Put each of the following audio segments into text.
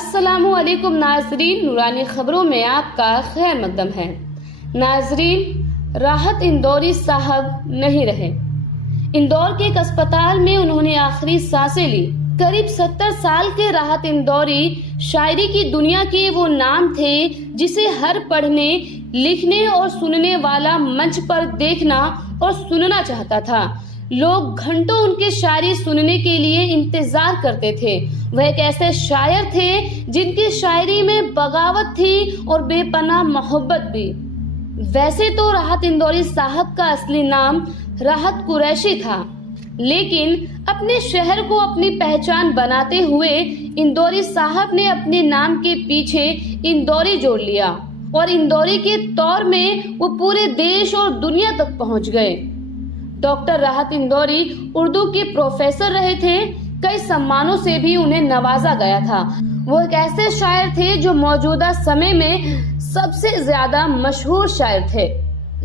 अस्सलामु अलैकुम नाजरीन, नूरानी खबरों में आपका खैर मकदम है। नाजरीन, राहत इंदौरी साहब नहीं रहे। इंदौर के एक अस्पताल में उन्होंने आखिरी सांसें ली। करीब 70 साल के राहत इंदौरी शायरी की दुनिया के वो नाम थे जिसे हर पढ़ने, लिखने और सुनने वाला मंच पर देखना और सुनना चाहता था। लोग घंटों उनके शायरी सुनने के लिए इंतजार करते थे। वह एक ऐसे शायर थे जिनकी शायरी में बगावत थी और बेपनाह मोहब्बत भी। वैसे तो राहत इंदौरी साहब का असली नाम राहत कुरैशी था, लेकिन अपने शहर को अपनी पहचान बनाते हुए इंदौरी साहब ने अपने नाम के पीछे इंदौरी जोड़ लिया और इंदौरी के तौर में वो पूरे देश और दुनिया तक पहुंच गए। डॉक्टर राहत इंदौरी उर्दू के प्रोफेसर रहे थे। कई सम्मानों से भी उन्हें नवाजा गया था। वो एक ऐसे शायर थे जो मौजूदा समय में सबसे ज्यादा मशहूर शायर थे।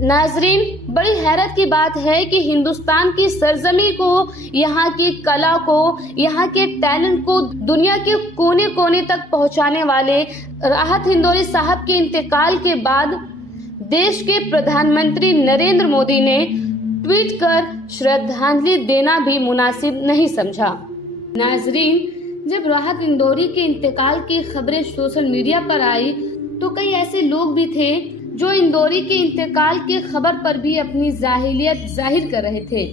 नाजरीन, बड़ी हैरत की बात है कि हिंदुस्तान की सरजमी को, यहाँ की कला को, यहाँ के टैलेंट को दुनिया के कोने कोने तक पहुँचाने वाले राहत इंदौरी साहब के इंतकाल के बाद देश के प्रधानमंत्री नरेंद्र मोदी ने ट्वीट कर श्रद्धांजलि देना भी मुनासिब नहीं समझा। नाजरीन, जब राहत इंदौरी के इंतकाल की खबरें सोशल मीडिया पर आई तो कई ऐसे लोग भी थे जो इंदौरी के इंतकाल की खबर पर भी अपनी जाहिलियत जाहिर कर रहे थे।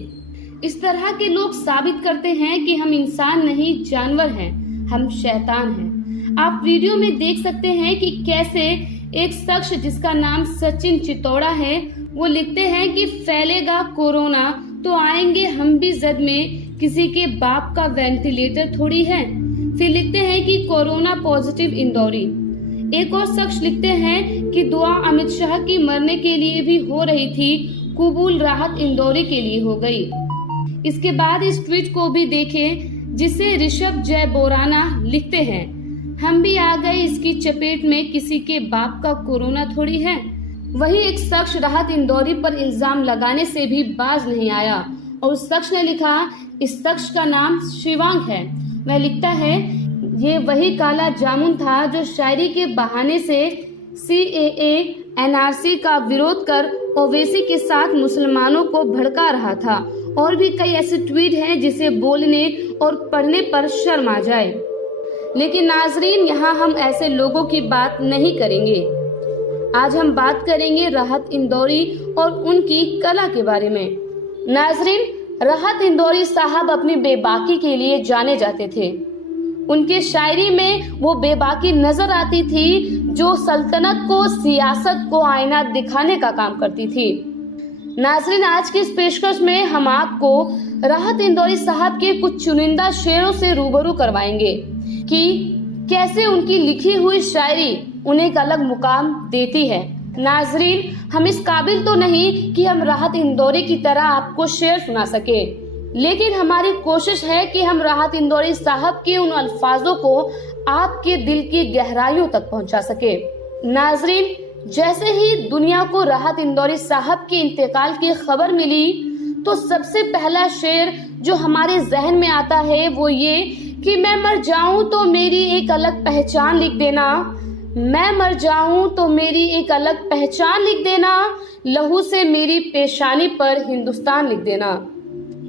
इस तरह के लोग साबित करते हैं कि हम इंसान नहीं जानवर हैं, हम शैतान हैं। आप वीडियो में देख सकते हैं कि कैसे एक शख्स जिसका नाम सचिन चितौड़ा है, वो लिखते हैं कि फैलेगा कोरोना तो आएंगे हम भी जद में, किसी के बाप का वेंटिलेटर थोड़ी है। फिर लिखते हैं कि कोरोना पॉजिटिव इंदौरी। एक और शख्स लिखते हैं कि दुआ अमित शाह की मरने के लिए भी हो रही थी, कबूल राहत इंदौरी के लिए हो गई। इसके बाद इस ट्वीट को भी देखें जिसे ऋषभ जय बोराना लिखते हैं, हम भी आ गए इसकी चपेट में, किसी के बाप का कोरोना थोड़ी है। वही एक शख्स राहत इंदौरी पर इल्जाम लगाने से भी बाज नहीं आया और उस शख्स ने लिखा, इस शख्स का नाम शिवांग है। वह लिखता है, ये वही काला जामुन था जो शायरी के बहाने से CAA NRC का विरोध कर ओवैसी के साथ मुसलमानों को भड़का रहा था। और भी कई ऐसे ट्वीट हैं जिसे बोलने और पढ़ने पर शर्म आ जाए। लेकिन नाजरीन, यहाँ हम ऐसे लोगों की बात नहीं करेंगे। आज हम बात करेंगे राहत इंदौरी और उनकी कला के बारे में। नाजरीन, राहत इंदौरी साहब अपनी बेबाकी के लिए जाने जाते थे। उनके शायरी में वो बेबाकी नजर आती थी जो सल्तनत को, सियासत को आईना दिखाने का काम करती थी। नाजरीन, आज की इस पेशकश में हम आपको राहत इंदौरी साहब के कुछ चुनिंदा शेरों से रूबरू करवाएंगे कि कैसे उनकी लिखी हुई शायरी उन्हें एक अलग मुकाम देती है। नाजरीन, हम इस काबिल तो नहीं कि हम राहत इंदौरी की तरह आपको शेर सुना सके, लेकिन हमारी कोशिश है कि हम राहत इंदौरी साहब के उन अल्फाजों को आपके दिल की गहराइयों तक पहुंचा सके। नाजरीन, जैसे ही दुनिया को राहत इंदौरी साहब के इंतकाल की खबर मिली तो सबसे पहला शेर जो हमारे जहन में आता है वो ये कि मैं मर जाऊं तो मेरी एक अलग पहचान लिख देना, मैं मर जाऊं तो मेरी एक अलग पहचान लिख देना, लहू से मेरी पेशानी पर हिंदुस्तान लिख देना।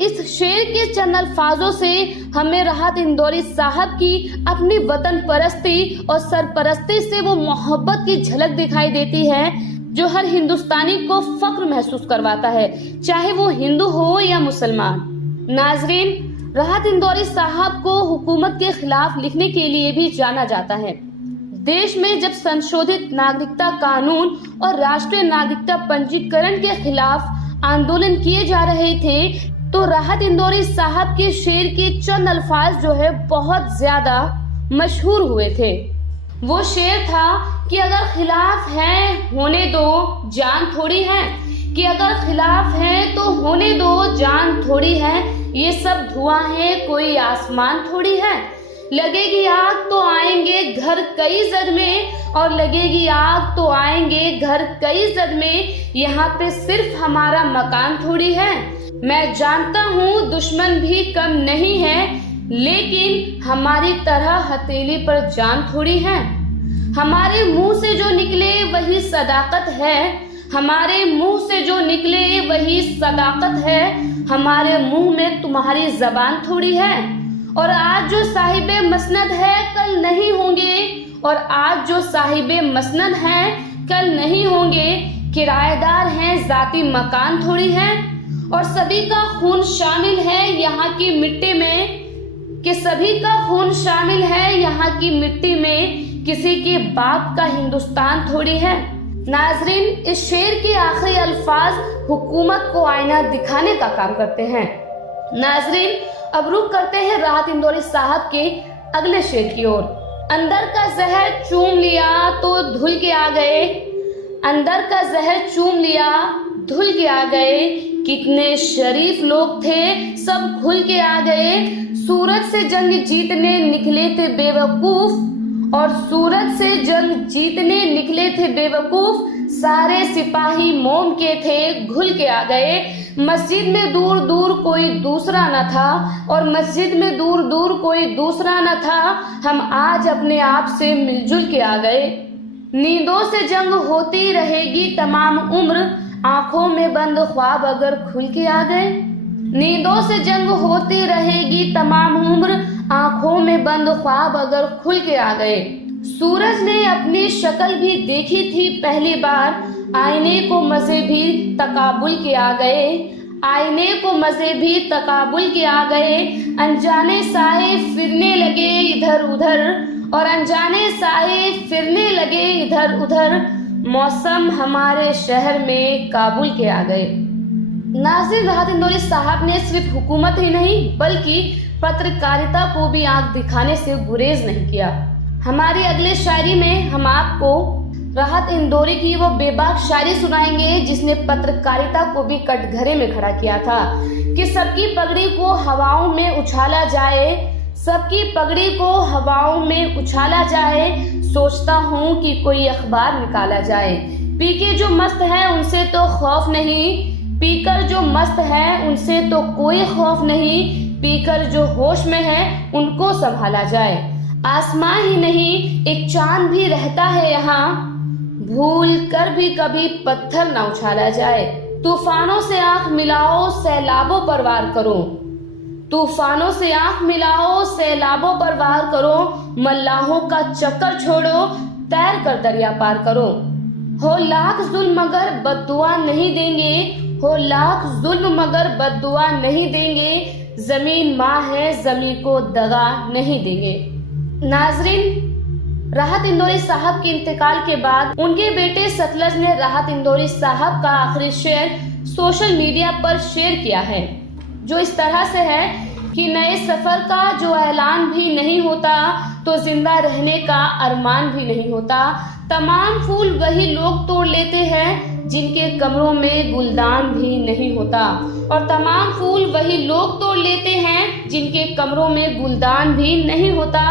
इस शेर के चंद अल्फाजों से हमें राहत इंदौरी साहब की अपनी वतन परस्ती और सरपरस्ती से वो मोहब्बत की झलक दिखाई देती है जो हर हिंदुस्तानी को फख्र महसूस करवाता है, चाहे वो हिंदू हो या मुसलमान। नाजरीन, राहत इंदौरी साहब को हुकूमत के खिलाफ लिखने के लिए भी जाना जाता है। देश में जब संशोधित नागरिकता कानून और राष्ट्रीय नागरिकता पंजीकरण के खिलाफ आंदोलन किए जा रहे थे तो राहत इंदौरी साहब के शेर के चंद अल्फाज जो है बहुत ज्यादा मशहूर हुए थे। वो शेर था कि अगर खिलाफ है होने दो, जान थोड़ी है, कि अगर खिलाफ है तो होने दो, जान थोड़ी है, ये सब धुआं है कोई आसमान थोड़ी है, लगेगी आग तो आएंगे घर कई जद में, और लगेगी आग तो आएंगे घर कई जद में, यहाँ पे सिर्फ हमारा मकान थोड़ी है। मैं जानता हूँ दुश्मन भी कम नहीं है, लेकिन हमारी तरह हथेली पर जान थोड़ी है। हमारे मुंह से जो निकले वही सदाकत है, हमारे मुंह से जो निकले वही सदाकत है। हमारे मुंह में तुम्हारी जबान थोड़ी है। और आज जो साहिबे मसनद है कल नहीं होंगे, और आज जो साहिबे मसनद है कल नहीं होंगे। किराएदार हैं जाती मकान थोड़ी है, और सभी का खून शामिल है यहाँ की मिट्टी में, कि सभी का खून शामिल है यहाँ की मिट्टी में। किसी के बाप का हिंदुस्तान थोड़ी है। नाजरीन, इस शेर के आखिरी अल्फाज हुकूमत को आईना दिखाने का काम करते हैं। नाजरीन, अब रुख करते हैं राहत इंदौरी साहब के अगले शेर की ओर। अंदर का जहर चूम लिया तो धुल के आ गए, अंदर का जहर चूम लिया धुल के आ गए। कितने शरीफ लोग थे सब खुल के आ गए। सूरज से जंग जीतने निकले थे बेवकूफ, और सूरज से जंग जीतने निकले थे बेवकूफ। सारे सिपाही मोम के थे घुल के आ गए। मस्जिद में दूर दूर कोई दूसरा न था, और मस्जिद में दूर दूर कोई दूसरा न था। हम आज अपने आप से मिलजुल के आ गए। नींदों से जंग होती रहेगी तमाम उम्र, आंखों में बंद ख्वाब अगर खुल के आ गए। नींदों से जंग होती रहेगी तमाम उम्र, आंखों में बंद ख्वाब अगर खुल के आ गए। सूरज ने अपनी शक्ल भी देखी थी पहली बार, आईने को मजे भी तकाबुल के आ गए। आईने को मजे भी तकाबुल के आ गए। अनजाने साए फिरने लगे इधर उधर, और अनजाने साए फिरने लगे इधर उधर। मौसम हमारे शहर में काबुल के आ गए। नाज़रीन, राहत इंदौरी साहब ने सिर्फ हुकूमत ही नहीं बल्कि पत्रकारिता को भी आंख दिखाने से गुरेज नहीं किया। हमारी अगले शायरी में हम आपको राहत इंदौरी की वो बेबाक शायरी सुनाएंगे जिसने पत्रकारिता को भी कटघरे में खड़ा किया था कि सबकी पगड़ी को हवाओं में उछाला जाए, सबकी पगड़ी को हवाओं में उछाला जाए। सोचता हूँ कि कोई अखबार निकाला जाए। पीके जो मस्त है उनसे तो खौफ नहीं, पीकर जो मस्त है उनसे तो कोई खौफ नहीं। पीकर जो होश में है उनको संभाला जाए। आसमां ही नहीं एक चांद भी रहता है यहाँ, भूल कर भी कभी पत्थर न उछाला जाए। तूफानों से आंख मिलाओ सैलाबों पर वार करो, तूफानों से आंख मिलाओ सैलाबों पर वार करो। मल्लाहों का चक्कर छोड़ो तैर कर दरिया पार करो। हो लाख जुल्म मगर बद्दुआ नहीं देंगे, हो लाख जुल्म मगर बद्दुआ नहीं देंगे। जमीन माँ है जमीन को दगा नहीं देंगे। नाजरीन, राहत इंदौरी साहब के इंतकाल के बाद उनके बेटे सतलज ने राहत इंदौरी साहब का आखिरी शेर सोशल मीडिया पर शेयर किया है, जो इस तरह से है कि नए सफर का जो ऐलान भी नहीं होता तो जिंदा रहने का अरमान भी नहीं होता। तमाम फूल वही लोग तोड़ लेते हैं जिनके कमरों में गुलदान भी नहीं होता, और तमाम फूल वही लोग तोड़ लेते हैं जिनके कमरों में गुलदान भी नहीं होता।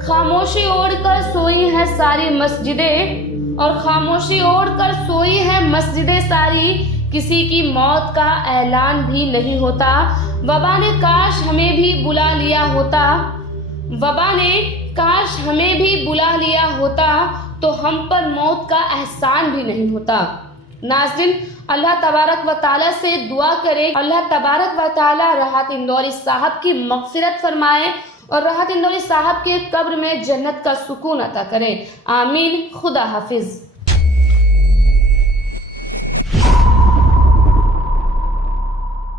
खामोशी ओढ़कर सोई है सारी मस्जिदें, और खामोशी ओढ़कर सोई है मस्जिदें सारी। किसी की मौत का ऐलान भी नहीं होता। वबा ने काश हमें भी बुला लिया होता, वबा ने काश हमें भी बुला लिया होता तो हम पर मौत का एहसान भी नहीं होता। नाज़रीन, अल्लाह तबारक व तआला से दुआ करें, अल्लाह तबारक व तआला राहत इंदौरी साहब की मग़फ़िरत फरमाए और राहत इंदौरी साहब के कब्र में जन्नत का सुकून अता करें। आमीन। खुदा हाफिज।